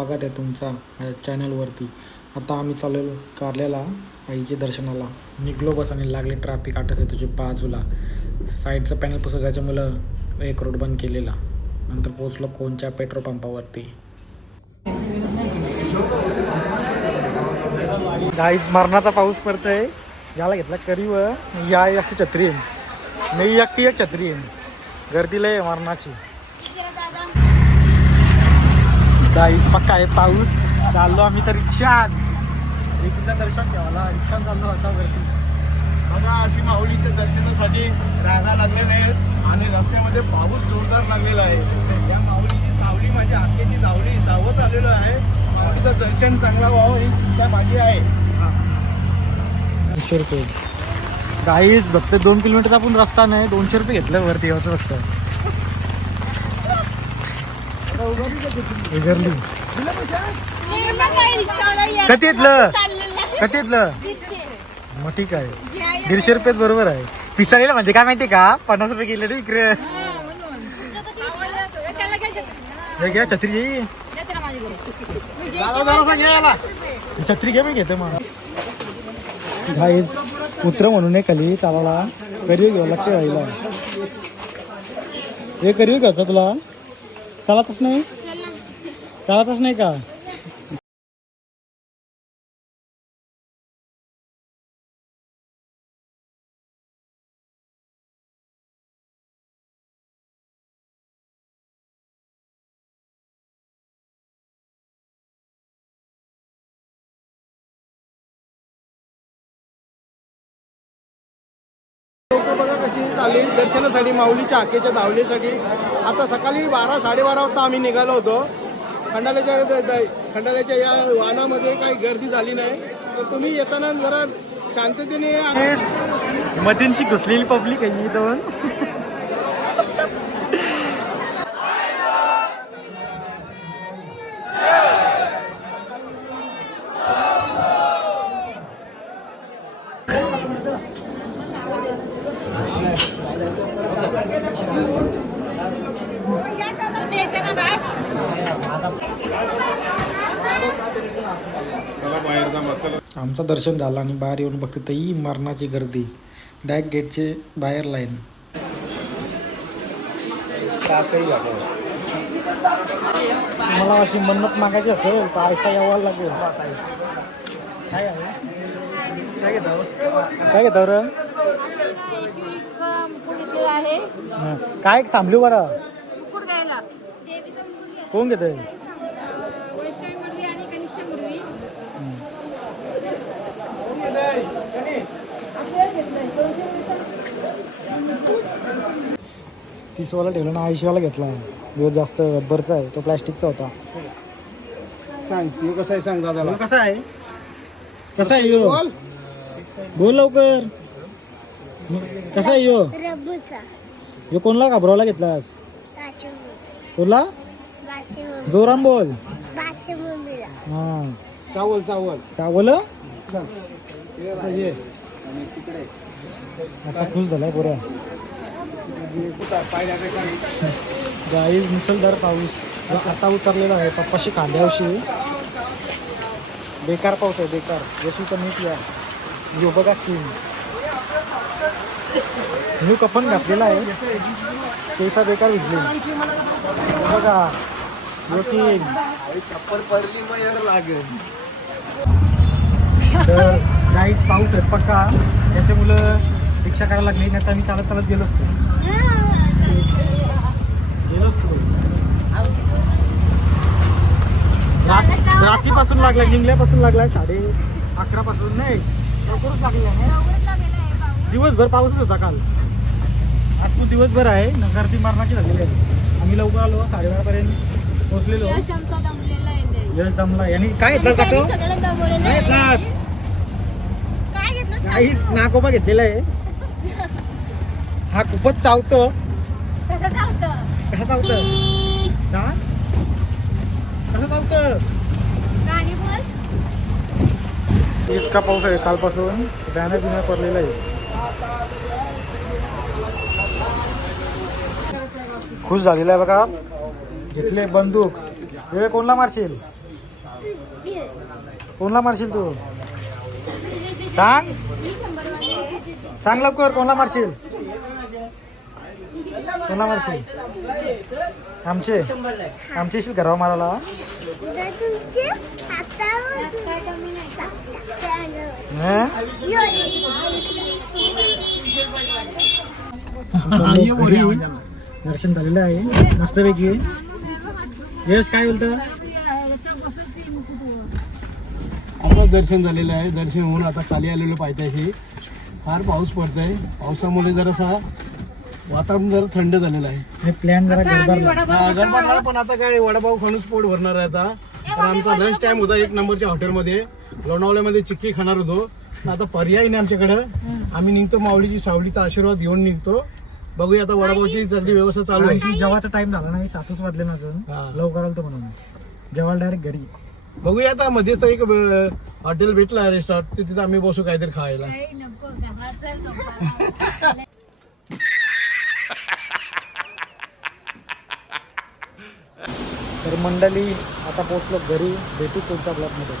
स्वागत आहे तुमचा चॅनलवरती. आता आम्ही चाललेलो कारल्याला आईच्या दर्शनाला. निघलो बस आणि लागले ट्रॅफिक आटस आहे तुझ्या बाजूला. साईडचं पॅनल पुसत त्याच्यामुळं एक रोड बंद केलेला. नंतर पोचलो कोणच्या पेट्रोल पंपावरती. गाईस मरणाचा पाऊस पडतोय. याला घेतला करीव या एकटी छत्री आहे. मी एकटी एक छत्री आहे. गर्दीला आहे मरणाची. गाईस पक्का आहे पाऊस. चाललो आम्ही तर रिक्षात. रिक्षाचं दर्शन घ्यायला रिक्षात चाललो होता वरती. बघा अशी माऊलीच्या दर्शनासाठी रागा लागलेल्या आहेत आणि रस्त्यामध्ये पाऊस जोरदार लागलेला आहे. या माऊलीची सावली म्हणजे आखेची सावली धावत आलेलो आहे. माऊलीचं दर्शन चांगला व्हावं ही इच्छा माझी आहे. 200 रुपये गाईस. फक्त 2 किलोमीटरचा पण रस्ता नाही. 200 रुपये घेतलं वरती यावचं फक्त. उघडली कधी येतलं कधी येतलं मग ठीक आहे. 150 रुपयात बरोबर आहे. पिसाळीला म्हणजे काय माहिती का 50 रुपये गेले रे इकडे. घ्या छत्री घे. छत्री घे मी घेतो मग. गाईज कुत्र म्हणून आहे खाली चालायला. करीव घेऊ लागते गाईला. हे करीव घ्यायचं तुला. चालतच नाही चालतच नाही का. बघा कशी चालली दर्शनासाठी माऊलीच्या आखेच्या धावलीसाठी. आता सकाळी 12-12:30 वाजता आम्ही निघालो होतो. खंडाल्याच्या या वाहनामध्ये काही गर्दी झाली नाही. तर तुम्ही येताना जरा शांततेने. मतींशी घुसलेली पब्लिक आहे दोन. आमचं दर्शन झालं आणि बाहेर येऊन बघते तर ही मरणाची गर्दी. डायरेक्ट गेटचे बाहेर लाईन. मला अशी मन्नत मागायची असेल तर आयसा यावं लागेल. काय घेतो र काय थांबली बरं. कोण घेतोय. तीसवाला ठेवला ना 80वाला घेतला. जो जास्त रब्बरचा आहे तो प्लॅस्टिकचा होता. सांग तू कसं आहे सांग दादा. कसा आहे कसा आहे यो बोल लवकर. कसा आहे यो यो कोणला घाबरवला घेतलास. कोणला जोराम बोल. हा चावल चावल चावल. आता खुश झालाय पुरा. गाईज मुसळधार पाऊस आता उतरलेला आहे. पप्पाशी कांद्यावशी बेकार पाऊस आहे बेकार. जशी तर नीट या यो बघा की न्यू कपन घातलेला आहे. केसा बेकार भिजली बघा. यो की चप्पल पडली मग लागेल. तर गाईज पाऊस आहे पक्का. त्याच्या मुलं रिक्षा करायला लागली. नाही तर मी चालत चालत गेलो असतो. रात्रीपासून लागलाय निघल्यापासून लागलाय 11:30 पासून. नाही लवकरच लागलेला. दिवसभर पाऊसच होता काल. आज तू दिवसभर आहे ना. गर्दी मारण्याची झालेली आहे. आम्ही लवकर आलो 12:30 पर्यंत पोहोचलेलो. यश दमला यांनी काय घेतलं काहीच नाकोबा घेतलेला आहे. हा खूपच चावतो. कसा चावतं कसं चावतं. इतका पाऊस आहे कालपासून. बॅनर बिनर पडलेला आहे. खुश झालेला आहे बघा. घेतले बंदूक. हे कोणला मारशील. कोणला मारशील तू? सांग सांग लवकर, कोणला मारशील? कोणला मारशील? आमचे येशील घरावर मारायला? दर्शन झालेलं आहे मस्तपैकी. यश काय बोलतं? आता दर्शन झालेलं आहे. दर्शन होऊन आता खाली आलेलो पायथ्याशी. फार पाऊस पडतोय. पावसामुळे जरासा वातावरण जरा थंड झालेलं आहे. प्लॅन जरा गडबडला. गरबडला पण आता काय वडापाव खाणूच पोट भरणार आहे आता. तर आमचा लंच टाइम होता 1 नंबरच्या हॉटेलमध्ये. लोणावळ्यामध्ये चिक्की खाणार होतो. आता पर्याय नाही आमच्याकडं. आम्ही निघतो माऊलीची सावलीचा आशीर्वाद घेऊन निघतो. बघूया आता वडापावची सगळी व्यवस्था चालू आहे. जेवायचा टाइम झाला नाही, 7च वाजले ना अजून. हा. लवकर आलतो म्हणून जेवायला डायरेक्ट घरी. बघूया आता मध्येच एक हॉटेल भेटला रेस्टॉरंट, तिथे आम्ही बसू काहीतरी खायला. तर मंडळी आता पोहोचलो घरी. भेटू पुढच्या ब्लॉगमध्ये.